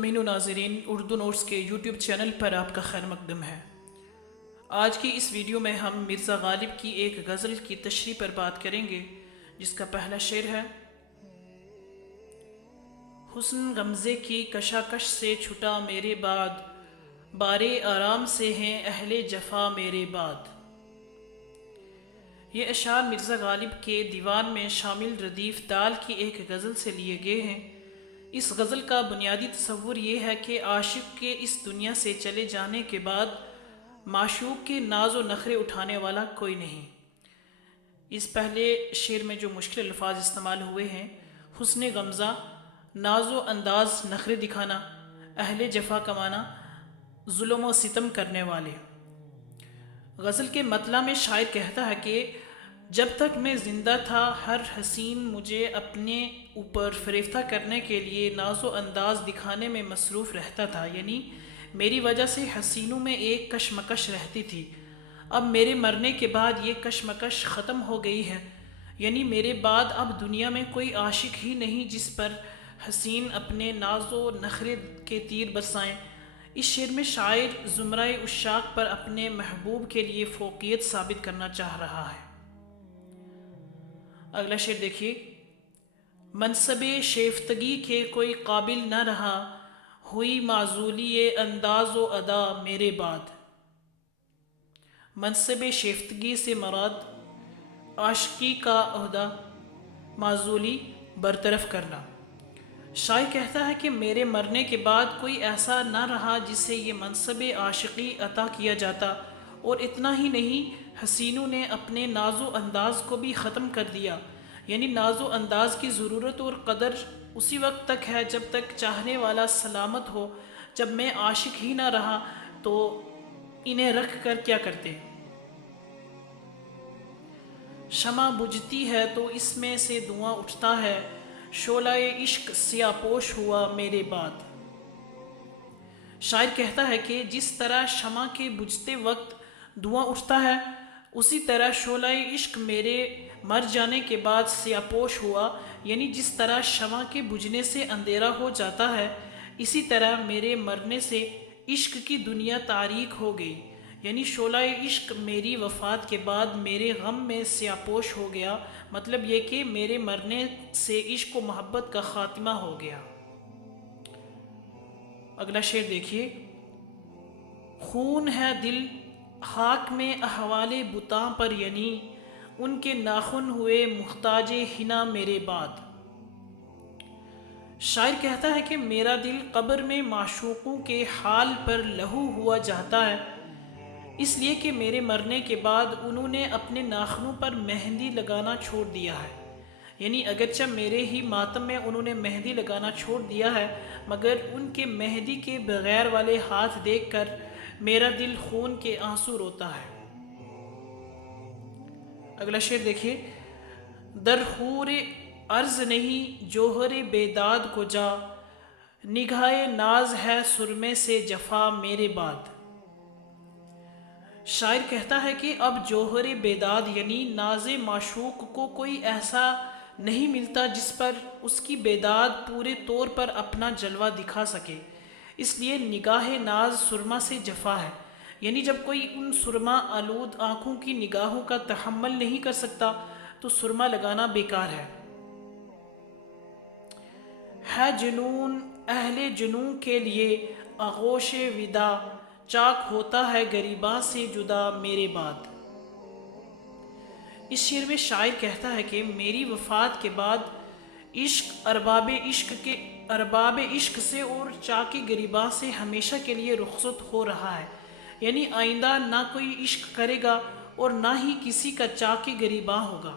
امین و ناظرین اردو نوٹس کے یوٹیوب چینل پر آپ کا خیر مقدم ہے۔ آج کی اس ویڈیو میں ہم مرزا غالب کی ایک غزل کی تشریح پر بات کریں گے، جس کا پہلا شعر ہے: حسن غمزے کی کشاکش سے چھٹا میرے بعد، بارے آرام سے ہیں اہل جفا میرے بعد۔ یہ اشعار مرزا غالب کے دیوان میں شامل ردیف دال کی ایک غزل سے لیے گئے ہیں۔ اس غزل کا بنیادی تصور یہ ہے کہ عاشق کے اس دنیا سے چلے جانے کے بعد معشوق کے ناز و نخرے اٹھانے والا کوئی نہیں۔ اس پہلے شعر میں جو مشکل الفاظ استعمال ہوئے ہیں: حسن غمزہ، ناز و انداز، نخرے دکھانا، اہل جفا کمانا، ظلم و ستم کرنے والے۔ غزل کے مطلع میں شاعر کہتا ہے کہ جب تک میں زندہ تھا ہر حسین مجھے اپنے اوپر فریفتہ کرنے کے لیے ناز و انداز دکھانے میں مصروف رہتا تھا، یعنی میری وجہ سے حسینوں میں ایک کشمکش رہتی تھی۔ اب میرے مرنے کے بعد یہ کشمکش ختم ہو گئی ہے، یعنی میرے بعد اب دنیا میں کوئی عاشق ہی نہیں جس پر حسین اپنے ناز و نخرے کے تیر برسائیں۔ اس شعر میں شاعر زمرۂ عشاق پر اپنے محبوب کے لیے فوقیت ثابت کرنا چاہ رہا ہے۔ اگلا شعر دیکھیے: منصب شیفتگی کے کوئی قابل نہ رہا، ہوئی معزولی انداز و ادا میرے بعد۔ منصب شیفتگی سے مراد عاشقی کا عہدہ، معزولی برطرف کرنا۔ شاعر کہتا ہے کہ میرے مرنے کے بعد کوئی ایسا نہ رہا جسے یہ منصب عاشقی عطا کیا جاتا، اور اتنا ہی نہیں، حسینوں نے اپنے ناز و انداز کو بھی ختم کر دیا، یعنی ناز و انداز کی ضرورت اور قدر اسی وقت تک ہے جب تک چاہنے والا سلامت ہو۔ جب میں عاشق ہی نہ رہا تو انہیں رکھ کر کیا کرتے۔ شمع بجھتی ہے تو اس میں سے دھواں اٹھتا ہے، شعلہ عشق سیاہ پوش ہوا میرے بعد۔ شاعر کہتا ہے کہ جس طرح شمع کے بجھتے وقت دھواں اٹھتا ہے، اسی طرح شعلہ عشق میرے مر جانے کے بعد سیاہ پوش ہوا، یعنی جس طرح شمع کے بجھنے سے اندھیرا ہو جاتا ہے، اسی طرح میرے مرنے سے عشق کی دنیا تاریک ہو گئی، یعنی شعلہ عشق میری وفات کے بعد میرے غم میں سیاہ پوش ہو گیا۔ مطلب یہ کہ میرے مرنے سے عشق و محبت کا خاتمہ ہو گیا۔ اگلا شعر دیکھیے: خون ہے دل خاک میں احوال بتاں پر، یعنی ان کے ناخن ہوئے محتاج حنا میرے بعد۔ شاعر کہتا ہے کہ میرا دل قبر میں معشوقوں کے حال پر لہو ہوا جاتا ہے، اس لیے کہ میرے مرنے کے بعد انہوں نے اپنے ناخنوں پر مہندی لگانا چھوڑ دیا ہے، یعنی اگرچہ میرے ہی ماتم میں انہوں نے مہندی لگانا چھوڑ دیا ہے، مگر ان کے مہندی کے بغیر والے ہاتھ دیکھ کر میرا دل خون کے آنسو روتا ہے۔ اگلا شعر دیکھیے: در خور عرض نہیں جوہر بیداد کو جا، نگاہ ناز ہے سرمے سے جفا میرے بعد۔ شاعر کہتا ہے کہ اب جوہر بیداد یعنی ناز معشوق کو کوئی ایسا نہیں ملتا جس پر اس کی بیداد پورے طور پر اپنا جلوہ دکھا سکے، اس لیے نگاہ ناز سرما سے جفا ہے، یعنی جب کوئی ان سرما آلود آنکھوں کی نگاہوں کا تحمل نہیں کر سکتا تو سرما لگانا بیکار ہے۔ ہے جنون اہل جنوں کے لیے آغوش وداع، چاک ہوتا ہے گریباں سے جدا میرے بعد۔ اس شعر میں شاعر کہتا ہے کہ میری وفات کے بعد عشق ارباب عشق سے اور چاک گریباں سے ہمیشہ کے لیے رخصت ہو رہا ہے، یعنی آئندہ نہ کوئی عشق کرے گا اور نہ ہی کسی کا چاک گریباں ہوگا۔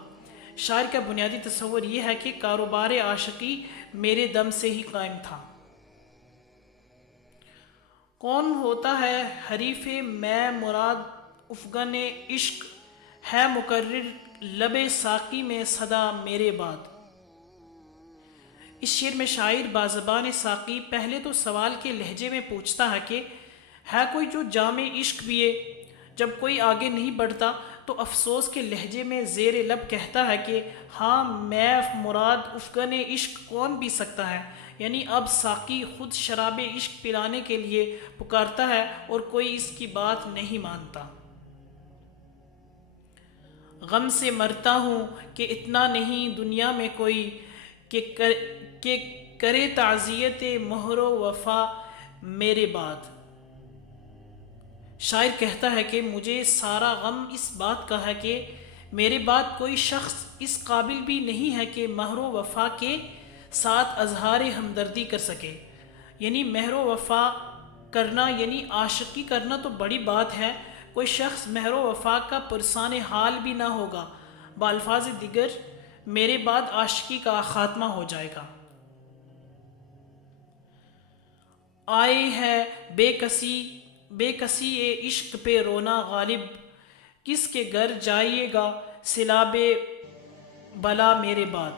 شاعر کا بنیادی تصور یہ ہے کہ کاروبار عاشقی میرے دم سے ہی قائم تھا۔ کون ہوتا ہے حریف میں مراد افغان عشق، ہے مقرر لب ساقی میں صدا میرے بعد۔ اس شعر میں شاعر بازبان ساقی پہلے تو سوال کے لہجے میں پوچھتا ہے کہ ہے کوئی جو جام عشق پیے؟ جب کوئی آگے نہیں بڑھتا تو افسوس کے لہجے میں زیر لب کہتا ہے کہ ہاں میں مراد افغان عشق کون پی سکتا ہے، یعنی اب ساقی خود شراب عشق پلانے کے لیے پکارتا ہے اور کوئی اس کی بات نہیں مانتا۔ غم سے مرتا ہوں کہ اتنا نہیں دنیا میں کوئی کہ کرے تعزیت مہر و وفا میرے بعد۔ شاعر کہتا ہے کہ مجھے سارا غم اس بات کا ہے کہ میرے بعد کوئی شخص اس قابل بھی نہیں ہے کہ مہر و وفا کے ساتھ اظہار ہمدردی کر سکے۔ یعنی مہر و وفا کرنا یعنی عاشقی کرنا تو بڑی بات ہے، کوئی شخص مہر و وفا کا پرسان حال بھی نہ ہوگا، بالفاظ دیگر میرے بعد عاشقی کا خاتمہ ہو جائے گا۔ آئے ہے بے کسی عشق پہ رونا غالب، کس کے گھر جائیے گا سیلاب بلا میرے بعد۔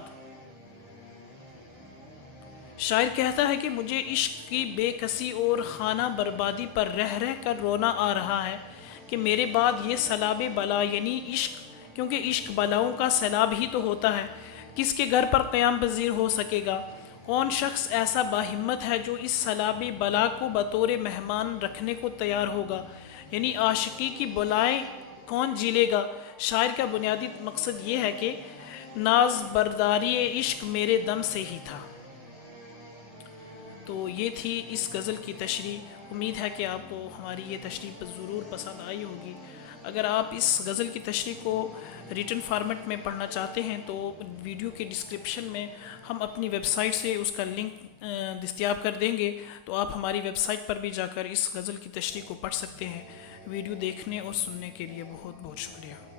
شاعر کہتا ہے کہ مجھے عشق کی بے کسی اور خانہ بربادی پر رہ رہ کر رونا آ رہا ہے کہ میرے بعد یہ سیلاب بلا یعنی عشق، کیونکہ عشق بلاؤں کا سیلاب ہی تو ہوتا ہے، کس کے گھر پر قیام پذیر ہو سکے گا؟ کون شخص ایسا باہمت ہے جو اس سیلاب بلا کو بطور مہمان رکھنے کو تیار ہوگا؟ یعنی عاشقی کی بلائیں کون جھیلے گا؟ شاعر کا بنیادی مقصد یہ ہے کہ ناز برداری عشق میرے دم سے ہی تھا۔ تو یہ تھی اس غزل کی تشریح۔ امید ہے کہ آپ کو ہماری یہ تشریح ضرور پسند آئی ہوگی۔ اگر آپ اس غزل کی تشریح کو ریٹن فارمیٹ میں پڑھنا چاہتے ہیں تو ویڈیو کے ڈسکرپشن میں ہم اپنی ویب سائٹ سے اس کا لنک دستیاب کر دیں گے، تو آپ ہماری ویب سائٹ پر بھی جا کر اس غزل کی تشریح کو پڑھ سکتے ہیں۔ ویڈیو دیکھنے اور سننے کے لیے بہت بہت شکریہ۔